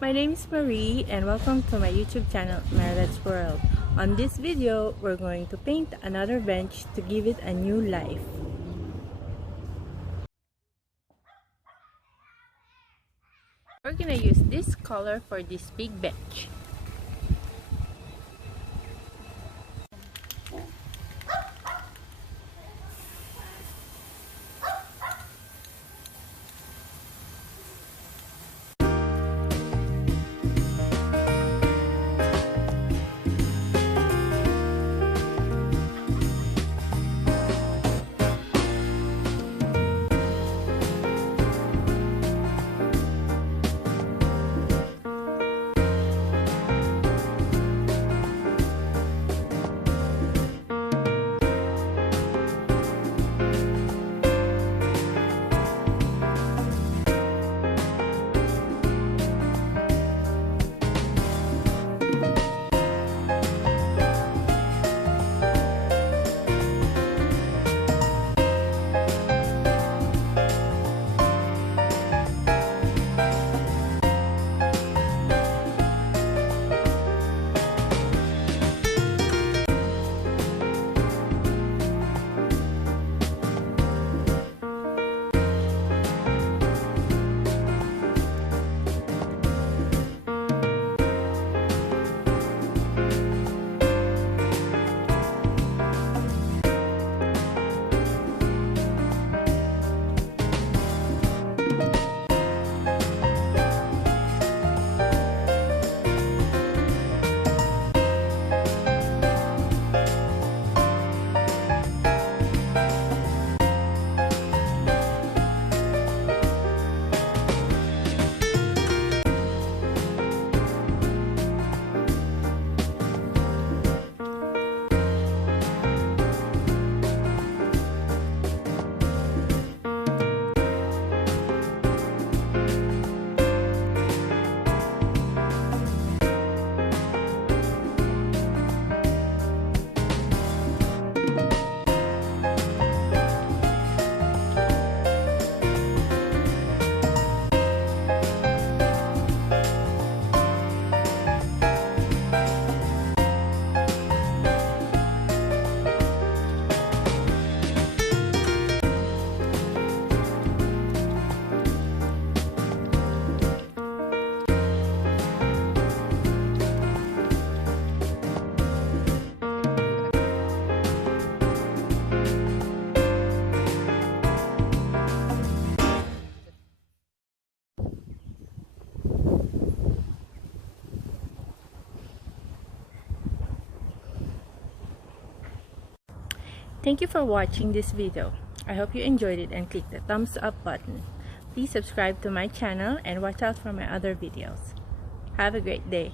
My name is Marie and welcome to my YouTube channel, Marilyn's World. On this video, we're going to paint another bench to give it a new life. We're gonna use this color for this big bench. Thank you for watching this video. I hope you enjoyed it and click the thumbs up button. Please subscribe to my channel and watch out for my other videos. Have a great day.